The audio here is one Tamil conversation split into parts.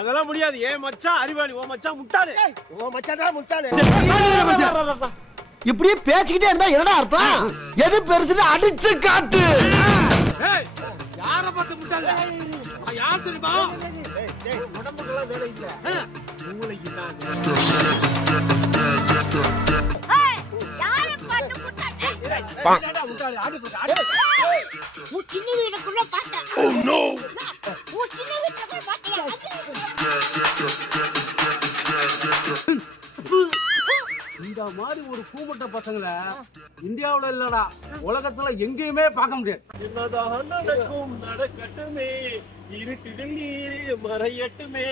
அதெல்லாம் முடியாது. ஏன் மச்சான் அறிவாளி, ஓ மச்சான் முட்டாளு. ஓ மச்சான் தான் முட்டாளு. இப்படியே பேசிக்கிட்டே இருந்தா என்னடா அர்த்தம்? எது பெருசுன்னு அடிச்சு காட்டு. ஏய் யார பார்த்து முட்டாள? யார் தெரியுமா? டேய் உடம்புக்குலாம் வேலை இல்ல. மூளைக்கு தான். ஏய் யார பார்த்து முட்டாள? முட்டாளு ஆடி போடு ஆடி. உன் சின்ன வீட்டுக்குள்ள பாட்ட. Oh no. உன் சின்ன வீட்டுக்குள்ள பாட்டியா? இந்த மாதிரி ஒரு கூமுட்ட பசங்களை இந்தியாவுல இல்லடா உலகத்துல எங்கேயுமே பார்க்க முடியாது. என்னதான் நடக்கும் நடக்கட்டுமே, இருட்டில் நீர் மறையட்டுமே,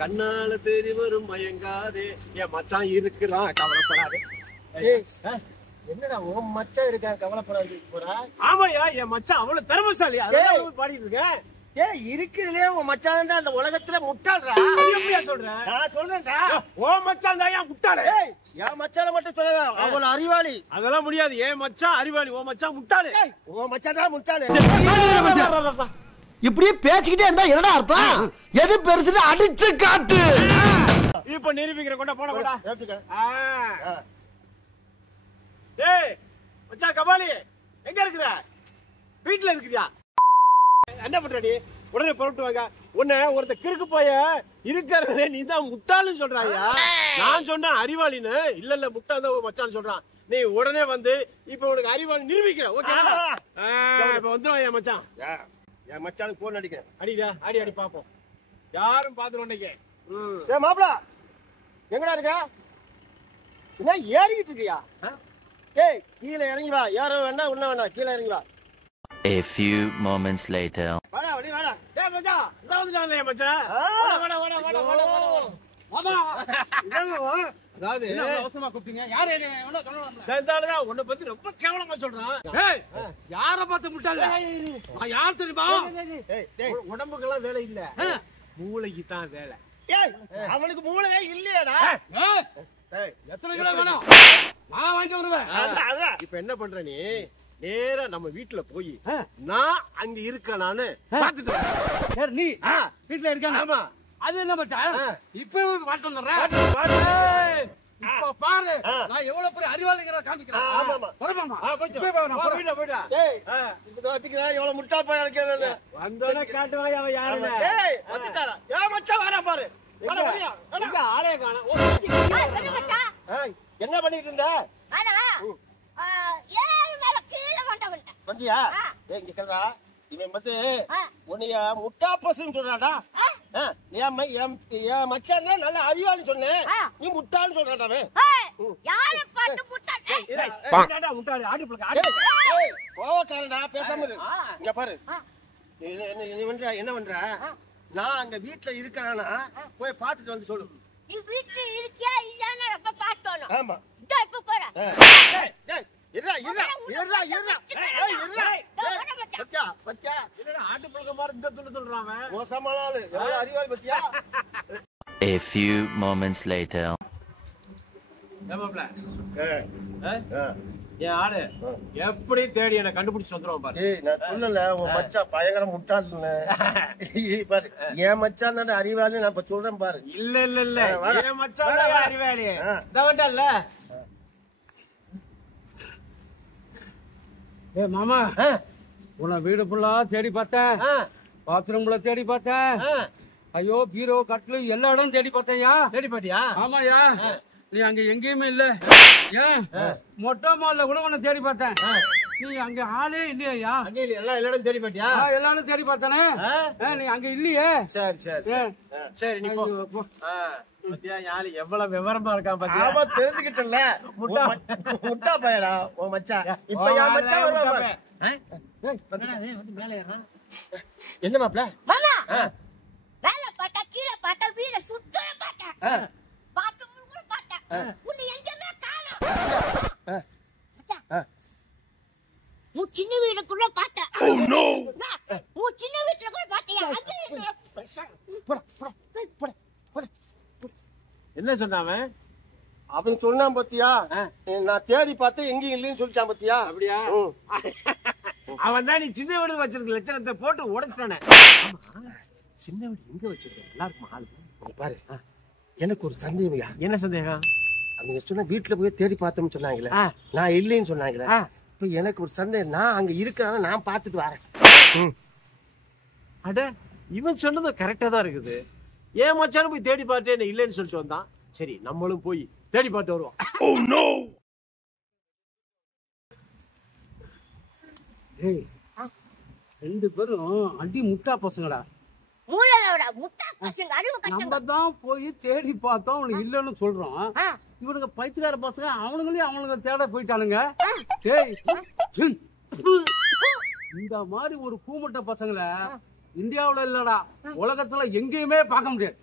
கண்ணால தேடி வரும் மயங்காதே, என் மச்சான் இருக்கிறான் கவலைப்படாதே. என்னடா உன் மச்சான் இருக்கான் கவலைப்படாது போறா? ஆமாயா, என் மச்சான் அவ்வளவு திறமைசாலி. அதான் பாடிட்டு இருக்கேன். ஏய் இருக்கிறதுலே உன் மச்சான் தான் அந்த உலகத்துல முட்டாள்டா. எப்படியா சொல்ற? நான் சொல்றேன்டா. ஓ மச்சான் தான் ஏன் முட்டாளு? ஏய் என் மச்சான மட்டும் சொல்லாத, அவன் அறிவாளி. அதெல்லாம் முடியாது. ஏன் மச்சான் அறிவாளி, ஓ மச்சான் முட்டாளு. உன் மச்சான் தான் முட்டாளு. இப்படியே பேசிக்கிட்டே இருந்தா என்னடா அர்த்தம்? எது பெருசுன்னு அடிச்சு காட்டு. இப்ப நிரூபிக்கிற கொண்ட போன கொண்டா. ஏத்துக்க. டேய் மச்சான் கபாலி எங்க இருக்குற? வீட்டுல இருக்குறியா? என்ன பண்ற நீ? உடனே புறப்பட்டு வாங்க. உன்னை ஒருத்த கிறுக்கு போய இருக்கிறதே நீ தான் முட்டாளுன்னு சொல்றாயா? நான் சொன்னேன் அறிவாளின்னு. இல்ல இல்ல முட்டாள் தான் மச்சான்னு சொல்றான். நீ உடனே வந்து இப்ப உனக்கு அறிவாளி நிரூபிக்கிற. ஓகே இப்ப வந்துடும் என் மச்சான். என் மச்சானுக்கு போன் அடிக்கிறேன். அடிடா அடி அடி பாப்போம். யாரும் பாத்துட்டு வந்தீங்க. ஏய் மாப்ள எங்கடா இருக்க? என்ன ஏறிக்கிட்டு இருக்கியா? ஏய் கீழே இறங்கி வா. யாரோ வேண்டாம் உன்ன வேண்டாம், கீழே இறங்கி வா. A few moments later. வாடா வழி வாடா. டேய் மச்சான் இந்த வந்துட்டானே மச்சான். வாடா வாடா வாடா வாடா வாடா. ஆமா அதாவது என்ன அவசரமா கூப்பிட்டீங்க? யார் என்ன சொல்லணும்? இந்தாலதான் உன்னை பத்தி ரொம்ப கேவலமா சொல்றான். ஏய் யார பார்த்து முட்டாள? யார் தெரியுமா? ஏய் டேய் உடம்புக்கெல்லாம் வேலை இல்ல, மூளைக்கு தான் வேலை. ஏய் அவனுக்கு மூளையே இல்லையாடா? ஏய் ஏய் எத்தனை கிலோ வேணும்? நான் வாங்கி வருவேன். அதான் இப்ப என்ன பண்ற நீ? நேரா நம்ம வீட்டுல போய் நான் அங்க இருக்கேனான்னு பாத்துட்டு வா. சரி நீ வீட்டுல இருக்கானே. ஆமா. அது என்ன மச்சான்? இப்ப வாட்டு வந்துடுறேன். இப்ப பாரு நான் எவ்வளவு பெரிய அறிவாளிங்கிறத காமிக்கிறேன். ஆமாமா. வரமாமா. போயிட்டா. ஏய் இது வத்திக்கிறா எவ்வளவு முட்டாள் பையன் இருக்கேன்னு. வந்தோடனே காட்டுவாய் அவன் யாருன்னு. ஏய் வந்துட்டாரா? ஏய் மச்சான் வாடா பாரு. வாடா வாடா. இங்க ஆளே காணோம். என்ன மச்சான்? ஏய் என்ன பண்ணிட்டு இருந்த? ஆனா ஏறு மேல கீழ மாட்டவன். வந்தியா? ஏய் இங்க கேளுடா. இவன் வந்து உன்னைய முட்டா பசன்னு சொல்றாடா. என் மச்சான் தான் நல்ல அறிவாளின்னு சொன்னேன். நீ முட்டாள்னு சொல்றாடா அவன். யார பார்த்து முட்டாள்? முட்டாளி ஆடி பிள்ளைங்க ஏய் கோவக்காரடா பேசாம இரு. இங்க பாரு. நீ என்ன பண்ற? நான் அங்க வீட்டுல இருக்கறானா போய் பாத்துட்டு வந்து சொல்லு. நீ வீட்ல இருக்கியா இல்லன்னா ரொம்ப பாத்தோணும். ஆமா. இதோ இப்ப போறேன். ஏய் டேய் இருடா. ஏய் இருடா. பத்தியா பத்தியா ஆட்டு பிள்ளைங்க மாதிரி இந்த துண்டு சொல்றான் அவன். மோசமான ஆளு. எவ்வளவு அறிவாளி பத்தியா? A few moments later. ஏமாப்ல என் ஆடு எப்படி தேடி என்ன கண்டுபிடிச்சு வந்துருவான் பாரு. ஏய் நான் சொல்லல உன் மச்சான் பயங்கர முட்டாள்னு. பாரு என் மச்சான் தான அறிவாளி நான் இப்ப சொல்றேன் பாரு. இல்ல இல்ல இல்ல என் மச்சான் தான் அறிவாளி. இத வந்துட்டல்ல. ஏய் மாமா உன்னை வீடு ஃபுல்லா தேடி பார்த்தேன். பாத்ரூம்ல தேடி பார்த்தேன். ஐயோ பீரோ கட்லு எல்லா இடம் தேடி பார்த்தேன்யா. தேடி பாட்டியா? ஆமாயா. நீ அங்க எங்கேயுமே இல்ல. ஏன் மொட்டை மால்ல கூட உன்னை தேடி பார்த்தேன். நீ அங்க ஆளே இல்லையா? அங்க இல்ல எல்லா இடம் தேடி பாட்டியா? எல்லாரும் தேடி பார்த்தானே. நீ அங்க இல்லையே. சரி சரி சரி நீ போ. பத்தியா யாரு எவ்வளவு விவரமா இருக்கான் பாத்தியா? ஆமா தெரிஞ்சுக்கிட்டல. முட்டா பையடா உன் மச்சான். இப்ப என் மச்சான் வருவான். என்ன மாப்ள? மாமா மேல பாட்டா கீழ பாட்டா வீர சுத்தற பாட்டா. பாட்டு முழுக்க பாட்டா. உன்னை எங்கமே காணோம். உன் சின்ன வீட்டுக்குள்ள பாட்டா. Oh no. உன் சின்ன வீட்டுக்குள்ள பாட்டியா? என்ன சொன்னான் அவன் சொன்னான் பாத்தியா? நான் தேடி பார்த்தேன் எங்கேயும் இல்லைன்னு சொல்லிட்டான் பாத்தியா? அப்படியா? அவன் தான் நீ சின்ன வீடு வச்சிருக்க லட்சணத்தை போட்டு உடைச்சிட்டானே. சின்ன வீடு எங்க வச்சிருக்க? நல்லா இருக்குமா ஆளு? இங்க பாரு எனக்கு ஒரு சந்தேகம்யா. என்ன சந்தேகம்? அவங்க சொன்ன வீட்டுல போய் தேடி பார்த்தோம்னு சொன்னாங்களே, நான் இல்லைன்னு சொன்னாங்களே. இப்ப எனக்கு ஒரு சந்தேகம், நான் அங்க இருக்கிறான நான் பார்த்துட்டு வரேன். அட இவன் சொன்னது கரெக்டா தான் இருக்குது. ஏன் மச்சான போய் தேடி பார்த்து என்ன இல்லைன்னு சொல்லிட்டு வந்தான். சரி நம்மளும் போய் தேடி பார்த்து வருவோம். ஏய், 2 பேரும் அடி முட்டா பசங்கடா. மூளையோட முட்டா பசங்க அறிவு நம்ம கட்டங்க. தான் போய் தேடி பார்த்தோம், அவனுக்கு இல்லைன்னு சொல்றோம். இவனுக்கு பைத்தியக்கார பசங்க அவனுங்க தேட போயிட்டானுங்க. ஏய், இந்த மாதிரி ஒரு கூமட்ட பசங்களை இந்தியாவுல இல்லடா, உலகத்துல எங்கேயுமே பார்க்க முடியாது.